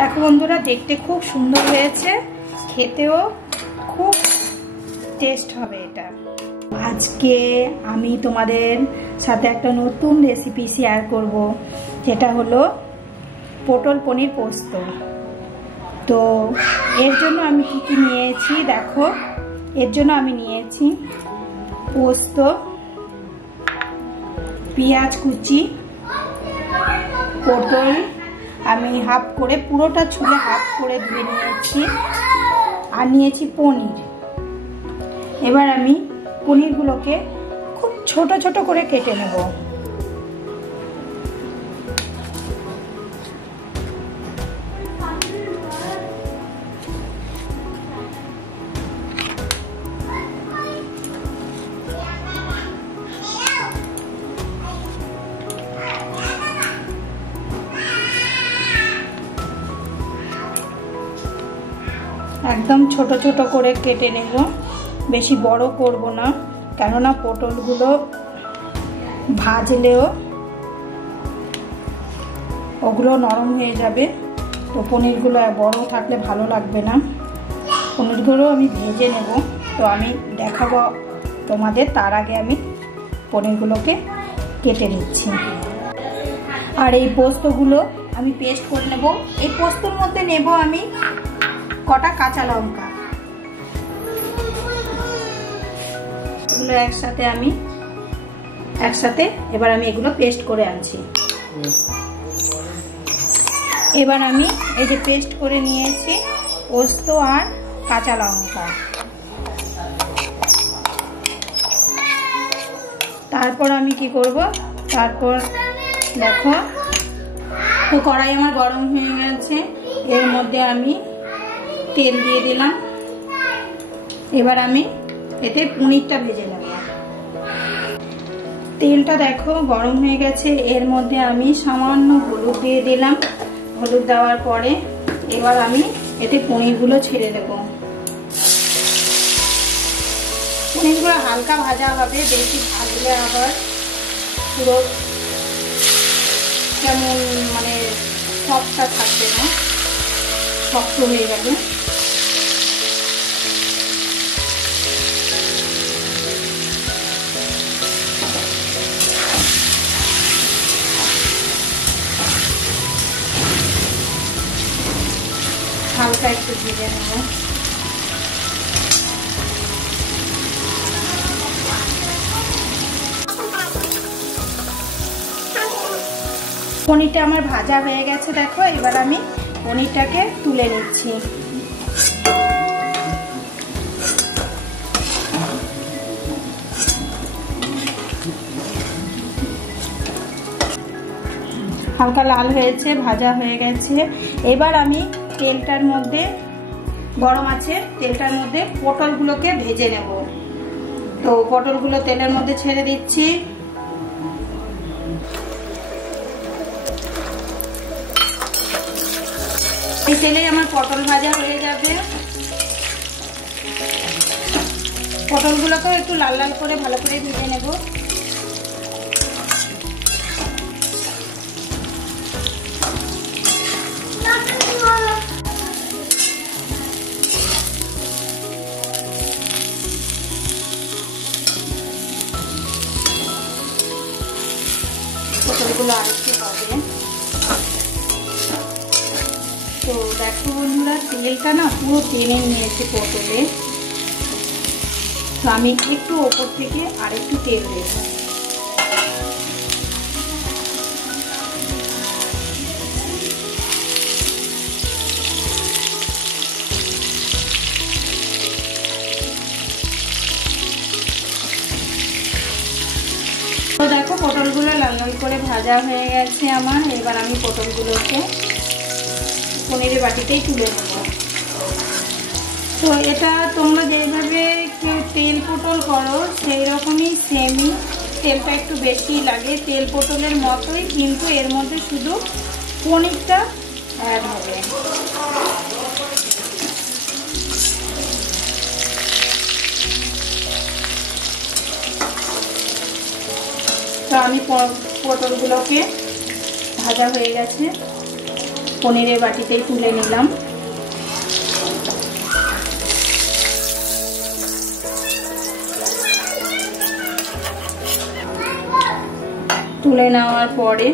দেখো বন্ধুরা, দেখতে খুব সুন্দর হয়েছে, খেতেও খুব টেস্ট হবে এটা। আজকে আমি তোমাদের সাথে একটা নতুন রেসিপি শেয়ার করব, যেটা হলো পটল পনির পোস্ত। তো এর জন্য আমি কি নিয়েছি দেখো। এর জন্য আমি নিয়েছি পোস্ত, পেঁয়াজ কুচি, পটল আমি হাফ করে পুরোটা ছুলে হাফ করে ধুয়ে নিয়েছি, আর নিয়েছি পনির। এবার আমি পনিরগুলোকে খুব ছোট ছোট করে কেটে নেব। একদম ছোট ছোট করে কেটে নেব, বেশি বড় করব না, কেননা পটলগুলো ভাজলেও ওগুলো নরম হয়ে যাবে। তো পনিরগুলো বড় থাকলে ভালো লাগবে না। পনিরগুলো আমি ভেজে নেব, তো আমি দেখাবো তোমাদের। তার আগে আমি পনিরগুলোকে কেটে নিচ্ছি। আর এই পোস্তগুলো আমি পেস্ট করে নেব। এই পোস্তর মধ্যে নেব আমি কটা কাঁচা লঙ্কা। এগুলো একসাথে এবার আমি এগুলো পেস্ট করে আনছি। এবার আমি এই যে পেস্ট করে নিয়েছি পোস্ত আর কাঁচা লঙ্কা। তারপর আমি কি করব, তারপর দেখো তো কড়াই আমার গরম হয়ে গেছে, এর মধ্যে আমি তেল দিয়ে দিলাম। এবার আমি এতে পনিরটা ভেজে নেব। তেলটা দেখো গরম হয়ে গেছে, এর মধ্যে আমি সামান্য হলুদ দিয়ে দিলাম। হলুদ দেওয়ার পরে এবার আমি এতে পনিরগুলো ছেড়ে দেব। পনিরগুলো হালকা ভাজা হবে, বেশি ভাজলে আবার পুরো কেমন মানে সফটটা থাকবে না, শক্ত হয়ে যাবে। হালকা একটু ভেজে নেব। পনিরটা আমার ভাজা হয়ে গেছে দেখো। এবার আমি পনিরটাকে তুলে নিচ্ছি। হালকা লাল হয়েছে, ভাজা হয়ে গেছে। এবার আমি তেলটার মধ্যে, গরম আছে তেলটার মধ্যে, পটলগুলোকে ভেজে নেব। তো পটলগুলো তেলের মধ্যে ছেড়ে দিচ্ছি। এই তেলেই আমার পটল ভাজা হয়ে যাবে। পটলগুলোকেও একটু লাল লাল করে ভালো করে ভেজে নেব। পটলগুলো আরেকটু হবে। তো দেখো বন্ধুরা, তেলটা না পুরো টেনে নিয়েছে পটলে। তো আমি একটু ওপর থেকে আরেকটু তেল দেব। তো দেখো পটলগুলো লাল লাল করে ভাজা হয়ে গেছে আমার। এবার আমি পটলগুলোকে পনিরের বাটিতেই তুলে নেব। তো এটা তোমরা যেভাবে কেউ তেল পটল করো সেই রকমই সেমই, তেলটা একটু বেশি লাগে, তেল পটলের মতোই, কিন্তু এর মধ্যে শুধু পনিরটা অ্যাড হবে। তো আমি পটলগুলোকে ভাজা হয়ে গেছে, পনিরের বাটিতেই তুলে নিলাম। তুলে নেওয়ার পরে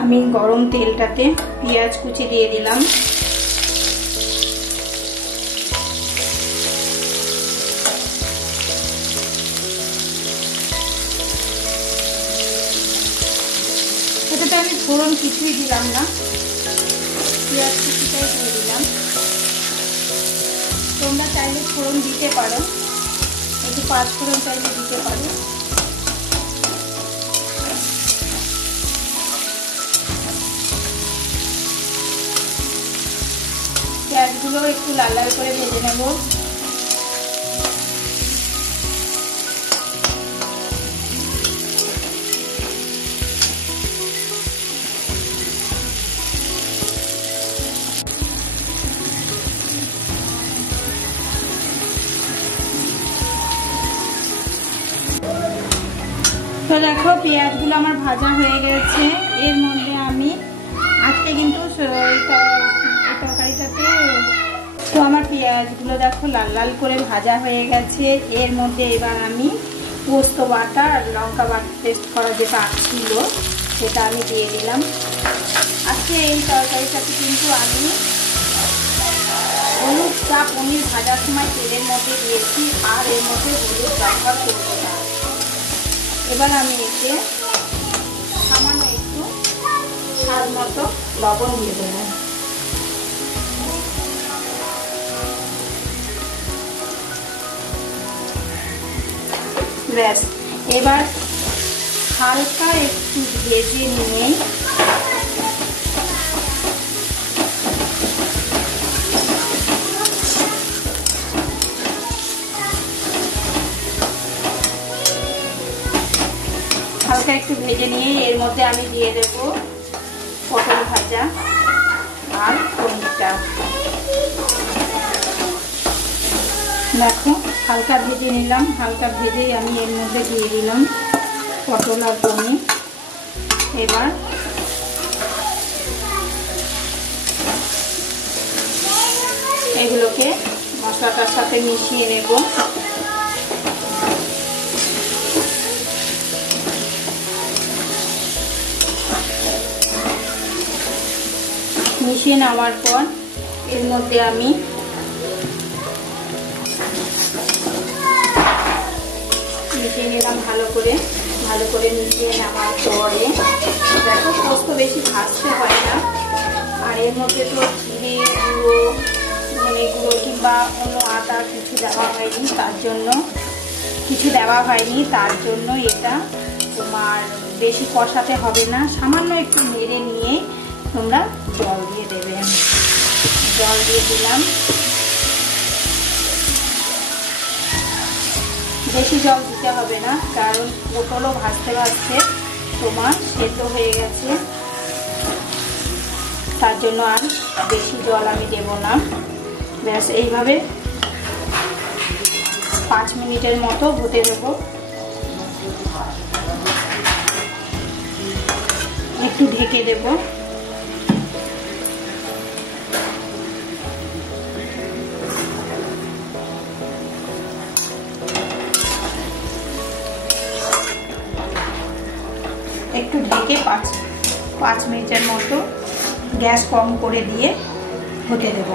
আমি গরম তেলটাতে পেঁয়াজ কুচি দিয়ে দিলাম। এটাতে আমি ফোড়ন কিছুই দিলাম না, পেঁয়াজ কুচিটাই দিয়ে দিলাম। তোমরা চাইলে ফোড়ন দিতে পারো, একটু 5 ফোড়ন চাইলে দিতে পারো। পেঁয়াজগুলো একটু লাল লাল করে ভেজে নেব। তো দেখো পেঁয়াজগুলো আমার ভাজা হয়ে গেছে। এর মধ্যে আমি আজকে কিন্তু তরকারিটাতে তো আমার পেঁয়াজগুলো দেখো লাল লাল করে ভাজা হয়ে গেছে। এর মধ্যে এবার আমি পোস্ত বাটা আর লঙ্কা বাটা পেস্ট করা যেটা ছিল সেটা আমি দিয়ে দিলাম। আজকে এই তরকারিটাতে কিন্তু আমি হলুদটা পনির ভাজার সময় তেলের মধ্যে দিয়েছি, আর এর মধ্যে হলুদ ব্যবহার করবো না। এবার আমি এতে সামান্য একটু স্বাদ মতো লবণ দিয়ে দেবো। ব্যাস, এবার হালকা একটু ভেজে নিয়ে এর মধ্যে আমি দিয়ে দেব পটল ভাজা আর পনিরটা। দেখো হালকা ভেজে নিলাম, হালকা ভেজেই আমি এর মধ্যে দিয়ে দিলাম পটল আর পনির। এবার এগুলোকে মশলাটার সাথে মিশিয়ে নেব। মিশিয়ে নেওয়ার পর এর মধ্যে আমি মিশিয়ে নিলাম ভালো করে মিশিয়ে নেওয়ার পরে দেখো পোস্ত বেশি ভাজতে হয় না। আর এর মধ্যে তো জিরে গুঁড়ো, ধনে গুঁড়ো কিংবা অন্য আদা কিছু দেওয়া হয়নি, তার জন্য এটা তোমার বেশি কষাতে হবে না। সামান্য একটু নেড়ে নিয়ে তোমরা জল দিয়ে দেবে। জল দিয়ে দিলাম, বেশি জল দিতে হবে না, কারণ পটলও ভাজতে ভাজতে তোমার সেদ্ধ হয়ে গেছে, তার জন্য আর বেশি জল আমি দেব না। ব্যাস এইভাবে 5 মিনিটের মতো হতে দেব। একটু ঢেকে দেব। একটু ঢেকে 5 মিনিটের মতো গ্যাস কম করে দিয়ে হতে দেব।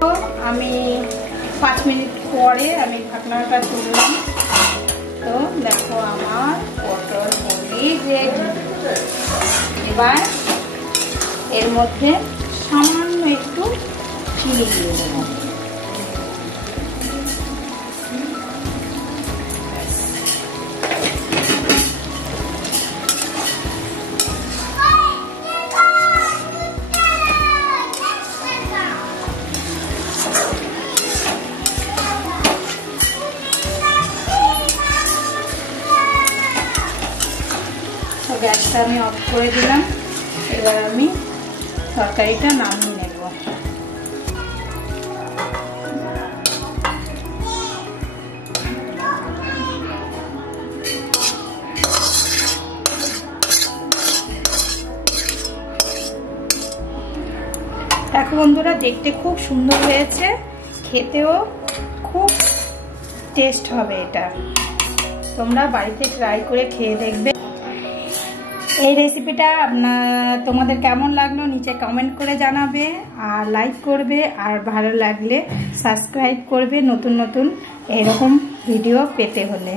তো আমি 5 মিনিট পরে আমি ঢাকনাটা তুললাম। তো দেখো আমার পটল পনির রেডি। এবার এর মধ্যে সামান্য একটু চিনি দিয়ে দেবো। গ্যাসটা আমি অফ করে দিলাম। এবার আমি তরকারিটা নামিয়ে নেব। দেখো বন্ধুরা, দেখতে খুব সুন্দর হয়েছে, খেতেও খুব টেস্ট হবে। এটা তোমরা বাড়িতে ট্রাই করে খেয়ে দেখবে। এই রেসিপিটা তোমাদের কেমন লাগলো নিচে কমেন্ট করে জানাবে, আর লাইক করবে, আর ভালো লাগলে সাবস্ক্রাইব করবে নতুন নতুন এরকম ভিডিও পেতে হলে।